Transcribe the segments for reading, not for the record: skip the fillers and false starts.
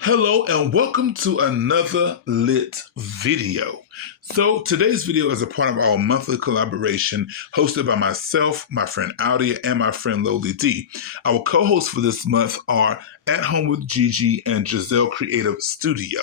Hello and welcome to another lit video. So today's video is a part of our monthly collaboration hosted by myself, my friend Audi, and my friend Loli D. Our co-hosts for this month are At Home with Gigi and Giselle Creative Studio.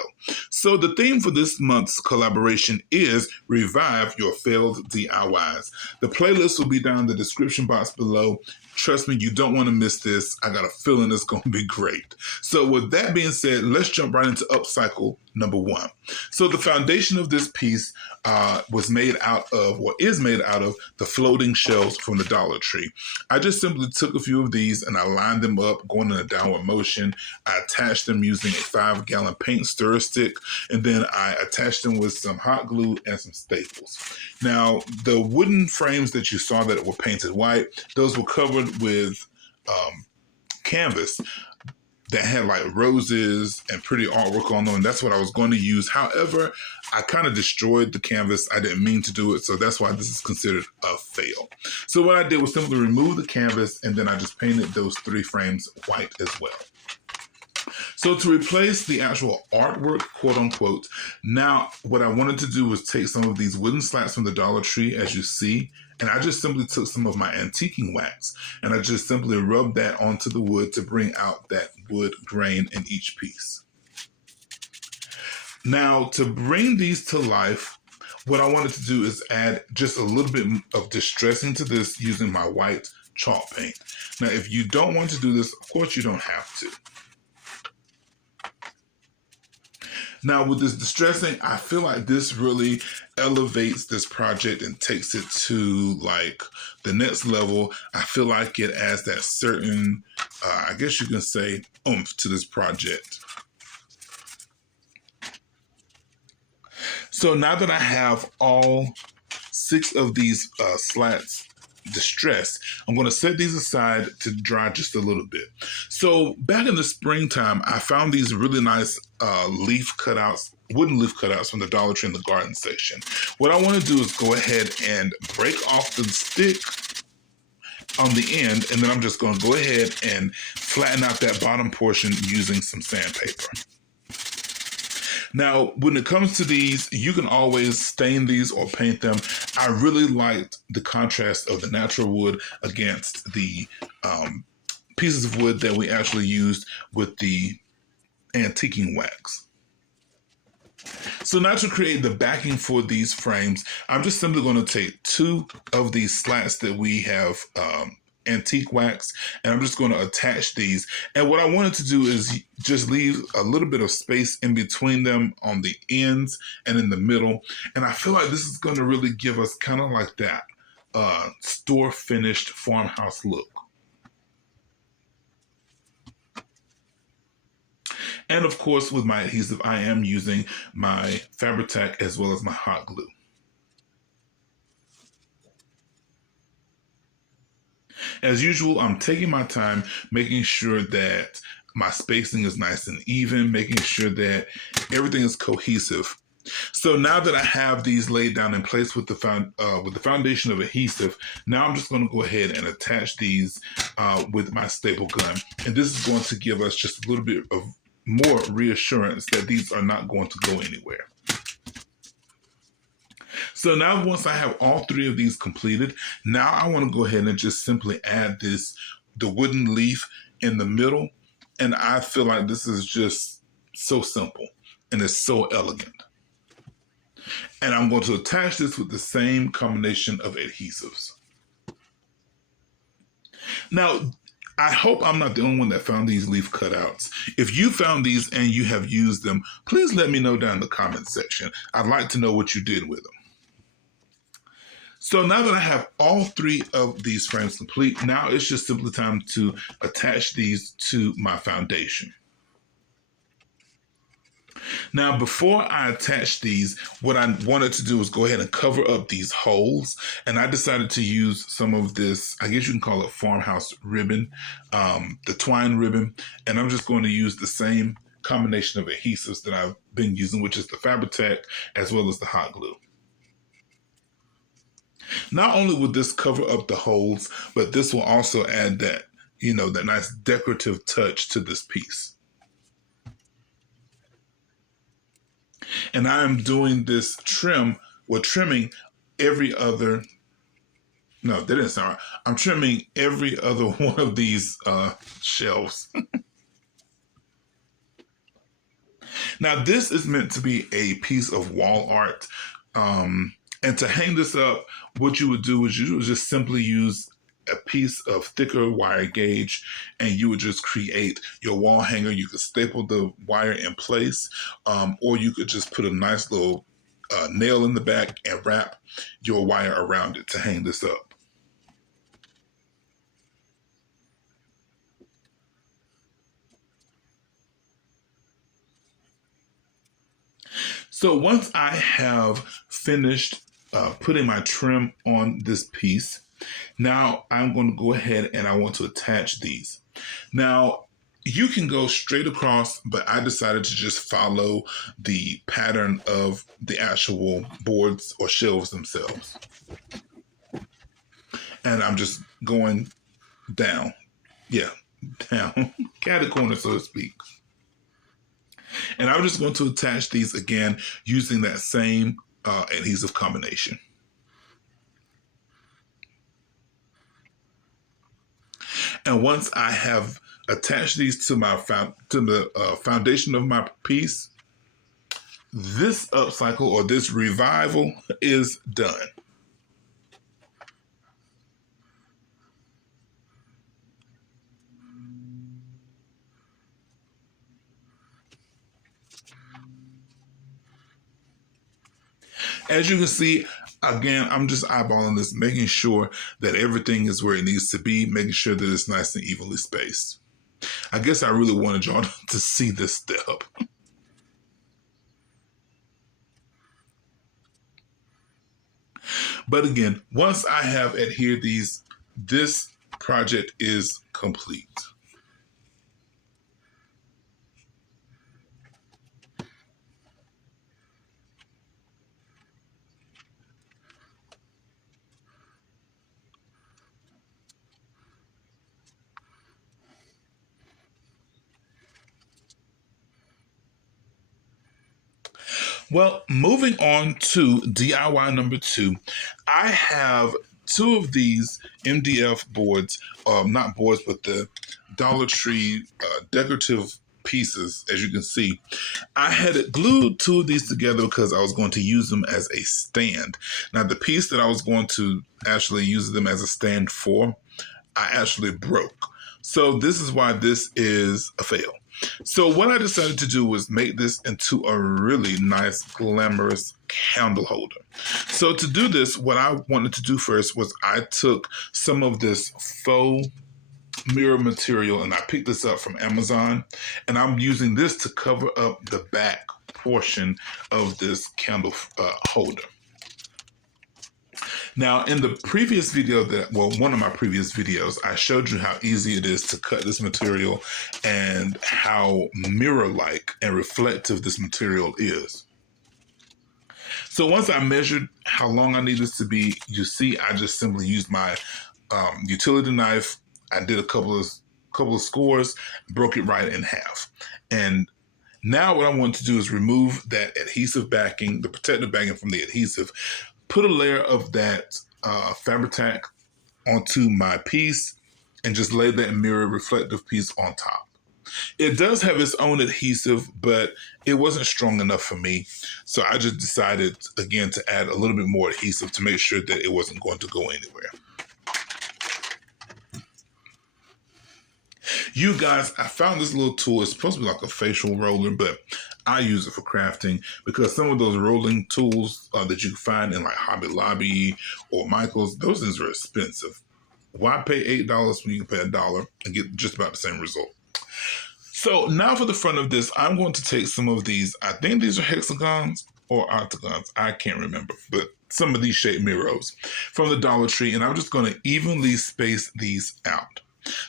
So the theme for this month's collaboration is Revive Your Failed DIYs. The playlist will be down in the description box below. Trust me, you don't want to miss this. I got a feeling it's going to be great. So with that being said, let's jump right into Upcycle number 1. So the foundation of this piece was made out of, or is made out of, the floating shells from the Dollar Tree. I just simply took a few of these and I lined them up going in a downward motion. I attached them using a 5-gallon paint stir stick, and then I attached them with some hot glue and some staples. Now, the wooden frames that you saw that were painted white, those were covered with canvas that had like roses and pretty artwork on them, and that's what I was going to use. However, I kind of destroyed the canvas. I didn't mean to do it, so that's why this is considered a fail. So what I did was simply remove the canvas, and then I just painted those 3 frames white as well. So to replace the actual artwork, quote unquote, now what I wanted to do was take some of these wooden slats from the Dollar Tree, as you see, and I just simply took some of my antiquing wax and I just simply rubbed that onto the wood to bring out that wood grain in each piece. Now, to bring these to life, what I wanted to do is add just a little bit of distressing to this using my white chalk paint. Now, if you don't want to do this, of course you don't have to. Now, with this distressing, I feel like this really elevates this project and takes it to like the next level. I feel like it adds that certain, I guess you can say, oomph to this project. So now that I have all 6 of these slats distressed, I'm going to set these aside to dry just a little bit. So back in the springtime, I found these really nice leaf cutouts, wooden leaf cutouts from the Dollar Tree in the garden section. What I want to do is go ahead and break off the stick on the end, and then I'm just going to go ahead and flatten out that bottom portion using some sandpaper. Now, when it comes to these, you can always stain these or paint them. I really liked the contrast of the natural wood against the pieces of wood that we actually used with the antiquing wax. So now to create the backing for these frames, I'm just simply going to take 2 of these slats that we have antique wax, and I'm just going to attach these. And what I wanted to do is just leave a little bit of space in between them on the ends and in the middle. And I feel like this is going to really give us kind of like that store finished farmhouse look. And of course, with my adhesive, I am using my Fabri-Tac as well as my hot glue. As usual, I'm taking my time, making sure that my spacing is nice and even, making sure that everything is cohesive. So now that I have these laid down in place with the foundation of adhesive, now I'm just going to go ahead and attach these with my staple gun. And this is going to give us just a little bit of more reassurance that these are not going to go anywhere. So now once I have all 3 of these completed, now I want to go ahead and just simply add the wooden leaf in the middle. And I feel like this is just so simple and it's so elegant. And I'm going to attach this with the same combination of adhesives. Now, I hope I'm not the only one that found these leaf cutouts. If you found these and you have used them, please let me know down in the comment section. I'd like to know what you did with them. So now that I have all 3 of these frames complete, now it's just simply time to attach these to my foundation. Now, before I attach these, what I wanted to do was go ahead and cover up these holes. And I decided to use some of this, I guess you can call it farmhouse ribbon, the twine ribbon. And I'm just going to use the same combination of adhesives that I've been using, which is the Fabri-Tac as well as the hot glue. Not only will this cover up the holes, but this will also add that, that nice decorative touch to this piece. And I am doing this trimming every other, no, that didn't sound right. I'm trimming every other one of these shelves. Now, this is meant to be a piece of wall art. And to hang this up, what you would do is you would just simply use a piece of thicker wire gauge, and you would just create your wall hanger. You could staple the wire in place, or you could just put a nice little nail in the back and wrap your wire around it to hang this up. So once I have finished putting my trim on this piece, now I'm going to go ahead and I want to attach these. Now, you can go straight across, but I decided to just follow the pattern of the actual boards or shelves themselves. And I'm just going down. Yeah, down. Catty corner, so to speak. And I'm just going to attach these again using that same adhesive combination. And once I have attached these to the foundation of my piece, this upcycle or this revival is done. As you can see, again, I'm just eyeballing this, making sure that everything is where it needs to be, making sure that it's nice and evenly spaced. I guess I really wanted y'all to see this step. But again, once I have adhered these, this project is complete. Well, moving on to DIY number 2, I have 2 of these MDF boards, not boards, but the Dollar Tree decorative pieces, as you can see. I had glued 2 of these together because I was going to use them as a stand. Now, the piece that I was going to actually use them as a stand for, I actually broke. So this is why this is a fail. So what I decided to do was make this into a really nice, glamorous candle holder. So to do this, what I wanted to do first was I took some of this faux mirror material and I picked this up from Amazon, and I'm using this to cover up the back portion of this candle holder. Now, in the previous video one of my previous videos, I showed you how easy it is to cut this material and how mirror-like and reflective this material is. So once I measured how long I need this to be, you see, I just simply used my utility knife. I did a couple of scores, broke it right in half. And now what I want to do is remove that adhesive backing, the protective backing from the adhesive, put a layer of that Fabri-Tac onto my piece, and just lay that mirror reflective piece on top. It does have its own adhesive, but it wasn't strong enough for me. So I just decided, again, to add a little bit more adhesive to make sure that it wasn't going to go anywhere. You guys, I found this little tool. It's supposed to be like a facial roller, but I use it for crafting because some of those rolling tools that you can find in like Hobby Lobby or Michael's, those things are expensive. Why pay $8 when you can pay $1 and get just about the same result? So now for the front of this, I'm going to take some of these. I think these are hexagons or octagons. I can't remember, but some of these shaped mirrors from the Dollar Tree, and I'm just going to evenly space these out.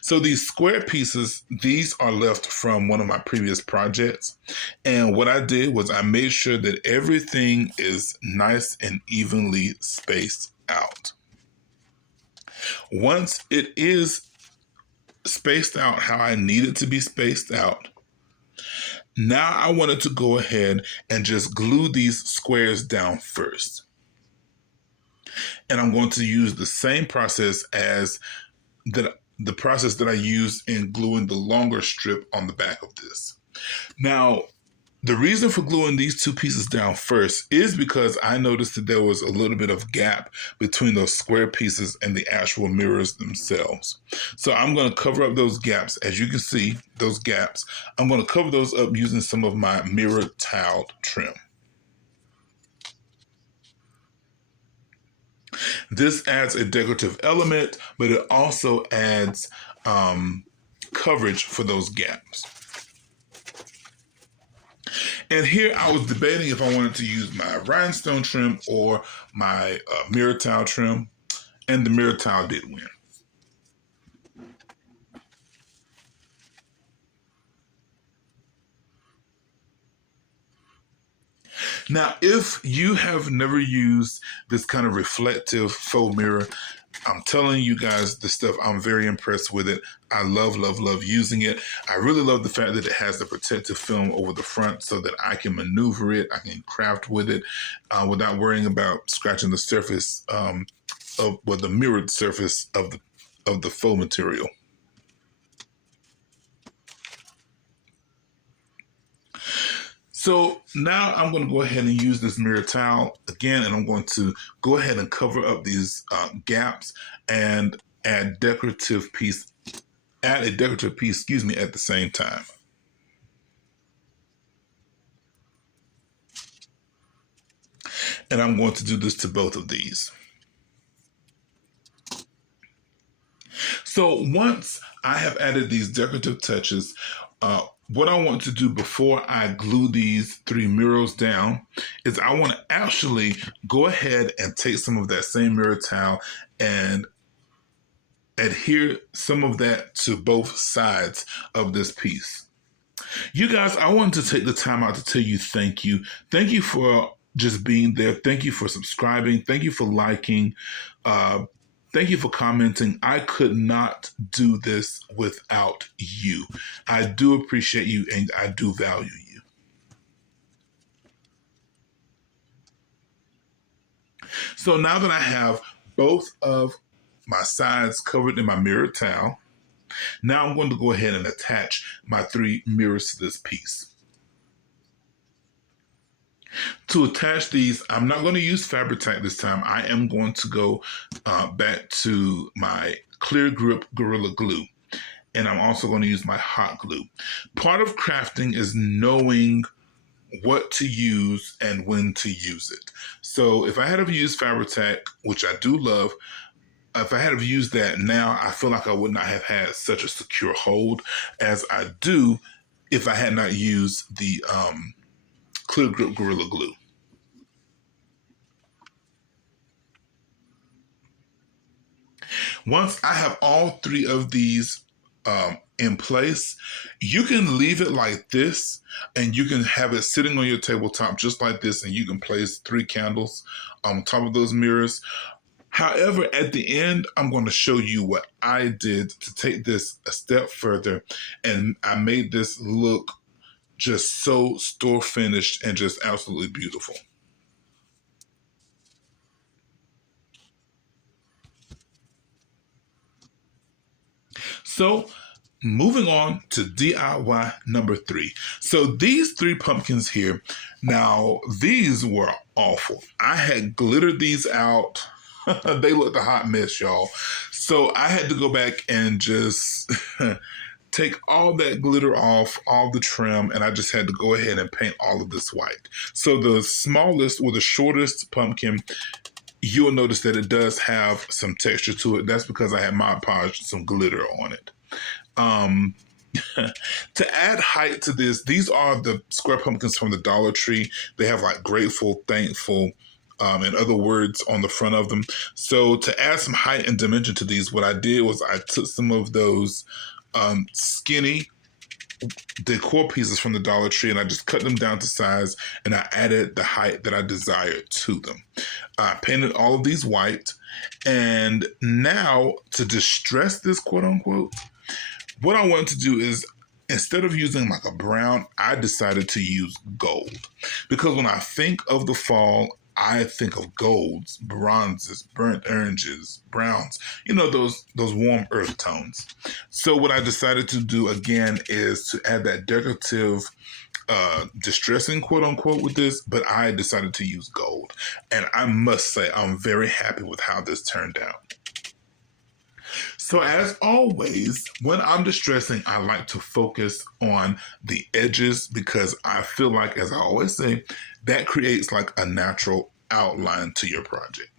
So these square pieces, these are left from one of my previous projects. And what I did was I made sure that everything is nice and evenly spaced out. Once it is spaced out how I need it to be spaced out, Now I wanted to go ahead and just glue these squares down first. And I'm going to use the same process as the process that I used in gluing the longer strip on the back of this. Now, the reason for gluing these two pieces down first is because I noticed that there was a little bit of gap between those square pieces and the actual mirrors themselves. So I'm going to cover up those gaps. As you can see, those gaps, I'm going to cover those up using some of my mirror tiled trim. This adds a decorative element, but it also adds coverage for those gaps. And here I was debating if I wanted to use my rhinestone trim or my mirror tile trim, and the mirror tile did win. Now, if you have never used this kind of reflective faux mirror, I'm telling you guys this stuff, I'm very impressed with it. I love, love, love using it. I really love the fact that it has the protective film over the front so that I can maneuver it, I can craft with it without worrying about scratching the surface the mirrored surface of the faux material. So now I'm going to go ahead and use this mirror towel again, and I'm going to go ahead and cover up these gaps and add a decorative piece, at the same time. And I'm going to do this to both of these. So once I have added these decorative touches, what I want to do before I glue these three mirrors down is I want to actually go ahead and take some of that same mirror towel and adhere some of that to both sides of this piece. You guys, I wanted to take the time out to tell you thank you. Thank you for just being there. Thank you for subscribing. Thank you for liking. Thank you for commenting. I could not do this without you. I do appreciate you and I do value you. So now that I have both of my sides covered in my mirror towel, now I'm going to go ahead and attach my three mirrors to this piece. To attach these, I'm not going to use Fabri-Tac this time. I am going to go back to my Clear Grip Gorilla Glue. And I'm also going to use my hot glue. Part of crafting is knowing what to use and when to use it. So if I had to use Fabri-Tac, which I do love, if I had to use that now, I feel like I would not have had such a secure hold as I do if I had not used the Clear Grip Gorilla Glue. Once I have all three of these in place, you can leave it like this and you can have it sitting on your tabletop just like this, and you can place 3 candles on top of those mirrors. However, at the end, I'm going to show you what I did to take this a step further, and I made this look just so store finished and just absolutely beautiful. So moving on to DIY number 3. So these 3 pumpkins here, now these were awful. I had glittered these out. They looked a hot mess, y'all. So I had to go back and just take all that glitter off, all the trim, and I just had to go ahead and paint all of this white. So the smallest or the shortest pumpkin, you'll notice that it does have some texture to it. That's because I had Mod Podge some glitter on it. To add height to this, these are the square pumpkins from the Dollar Tree. They have like grateful, thankful, and other words on the front of them. So to add some height and dimension to these, what I did was I took some of those skinny decor pieces from the Dollar Tree and I just cut them down to size, and I added the height that I desired to them. I painted all of these white, and now to distress this, quote unquote, what I want to do is instead of using like a brown, I decided to use gold. Because when I think of the fall, I think of golds, bronzes, burnt oranges, browns, those warm earth tones. So what I decided to do again is to add that decorative distressing quote unquote with this, but I decided to use gold. And I must say I'm very happy with how this turned out. So as always, when I'm distressing, I like to focus on the edges because I feel like, as I always say, that creates like a natural outline to your project.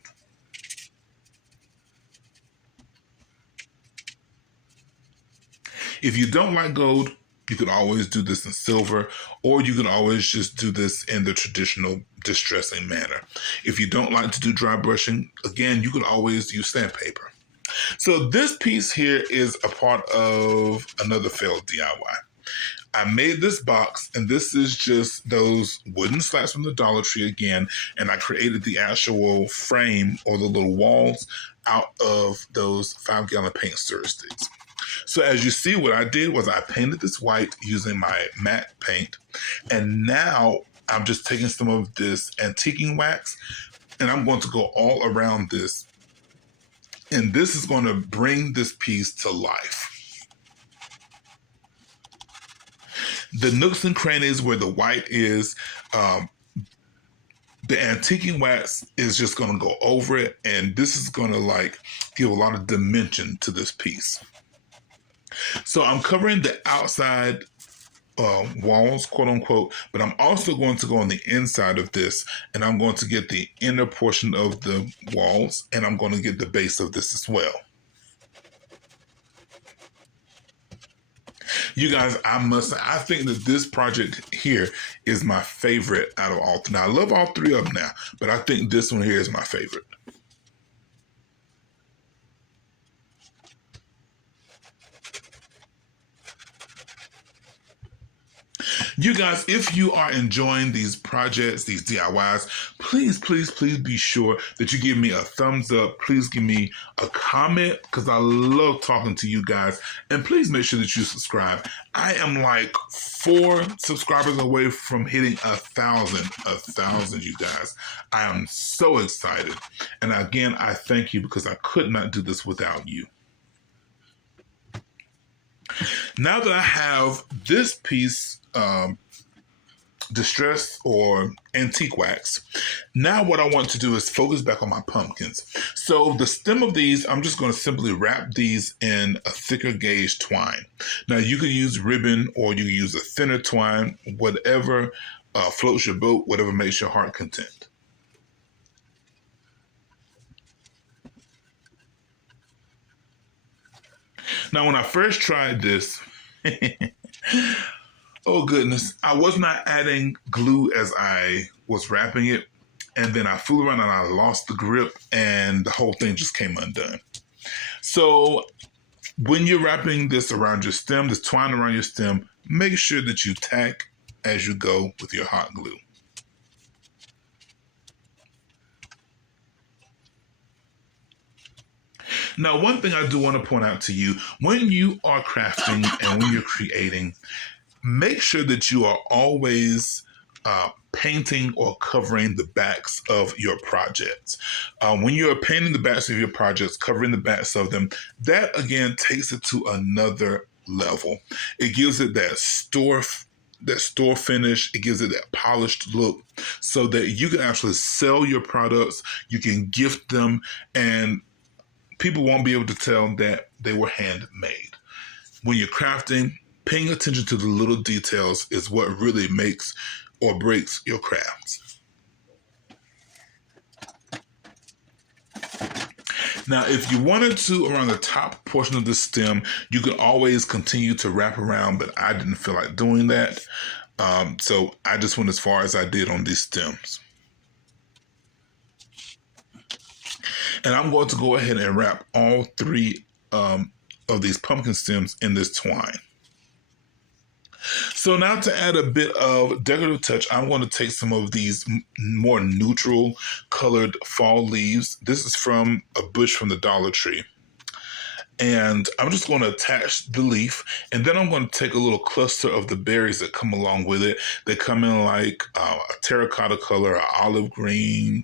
If you don't like gold, you can always do this in silver, or you can always just do this in the traditional distressing manner. If you don't like to do dry brushing, again, you can always use sandpaper. So this piece here is a part of another failed DIY. I made this box, and this is just those wooden slats from the Dollar Tree again, and I created the actual frame or the little walls out of those 5-gallon paint stir sticks. So as you see, what I did was I painted this white using my matte paint, and now I'm just taking some of this antiquing wax, and I'm going to go all around this, and this is going to bring this piece to life. The nooks and crannies where the white is, the antiquing wax is just going to go over it, and this is going to like give a lot of dimension to this piece. So I'm covering the outside walls, quote unquote, but I'm also going to go on the inside of this, and I'm going to get the inner portion of the walls, and I'm going to get the base of this as well. You guys, I think that this project here is my favorite out of all. Now, I love all three of them now, but I think this one here is my favorite. You guys, if you are enjoying these projects, these DIYs, please, please, please be sure that you give me a thumbs up. Please give me a comment because I love talking to you guys. And please make sure that you subscribe. I am like 4 subscribers away from hitting 1,000, you guys. I am so excited. And again, I thank you because I could not do this without you. Now that I have this piece distressed or antique wax, now what I want to do is focus back on my pumpkins. So the stem of these, I'm just going to simply wrap these in a thicker gauge twine. Now you can use ribbon or you can use a thinner twine, whatever floats your boat, whatever makes your heart content. Now when I first tried this, oh goodness, I was not adding glue as I was wrapping it, and then I flew around and I lost the grip and the whole thing just came undone. So when you're wrapping this around your stem, this twine around your stem, make sure that you tack as you go with your hot glue. Now, one thing I do want to point out to you, when you are crafting and when you're creating, make sure that you are always painting or covering the backs of your projects. When you're painting the backs of your projects, covering the backs of them, that again takes it to another level. It gives it that store finish. It gives it that polished look so that you can actually sell your products, you can gift them, and people won't be able to tell that they were handmade. When you're crafting, paying attention to the little details is what really makes or breaks your crafts. Now, if you wanted to, around the top portion of the stem, you could always continue to wrap around, but I didn't feel like doing that. So I just went as far as I did on these stems. And I'm going to go ahead and wrap all 3 of these pumpkin stems in this twine. So now to add a bit of decorative touch, I'm going to take some of these more neutral colored fall leaves. This is from a bush from the Dollar Tree. And I'm just going to attach the leaf, and then I'm going to take a little cluster of the berries that come along with it. They come in like a terracotta color, an olive green,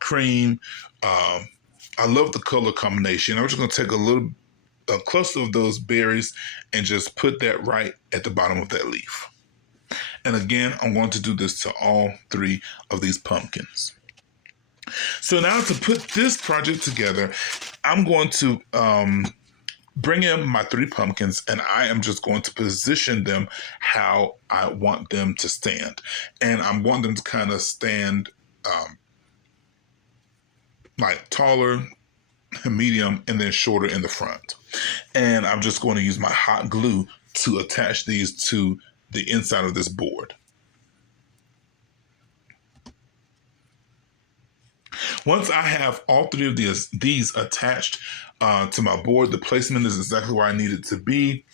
cream. I love the color combination. I'm just going to take a cluster of those berries and just put that right at the bottom of that leaf. And again, I'm going to do this to all 3 of these pumpkins. So now to put this project together, I'm going to bring in my 3 pumpkins, and I am just going to position them how I want them to stand. And I want them to kind of stand like taller, medium, and then shorter in the front. And I'm just going to use my hot glue to attach these to the inside of this board. Once I have all 3 of these attached to my board, the placement is exactly where I need it to be.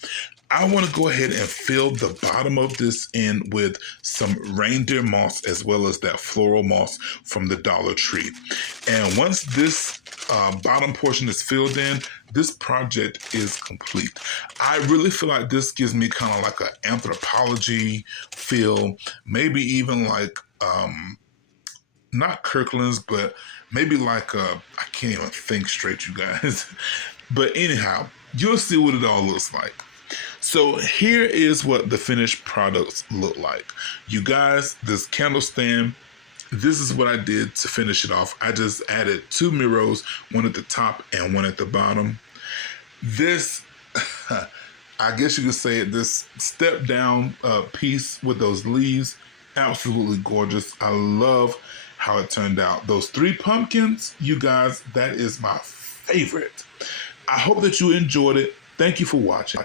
I want to go ahead and fill the bottom of this in with some reindeer moss, as well as that floral moss from the Dollar Tree. And once this bottom portion is filled in, this project is complete. I really feel like this gives me kind of like an anthropology feel, maybe even like not Kirkland's, but maybe like I can't even think straight, you guys. But anyhow, you'll see what it all looks like. So here is what the finished products look like. You guys, this candle stand, this is what I did to finish it off. I just added 2 mirrors, one at the top and one at the bottom. This, I guess you could say it, this step down piece with those leaves, absolutely gorgeous. I love how it turned out. Those 3 pumpkins, you guys, that is my favorite. I hope that you enjoyed it. Thank you for watching.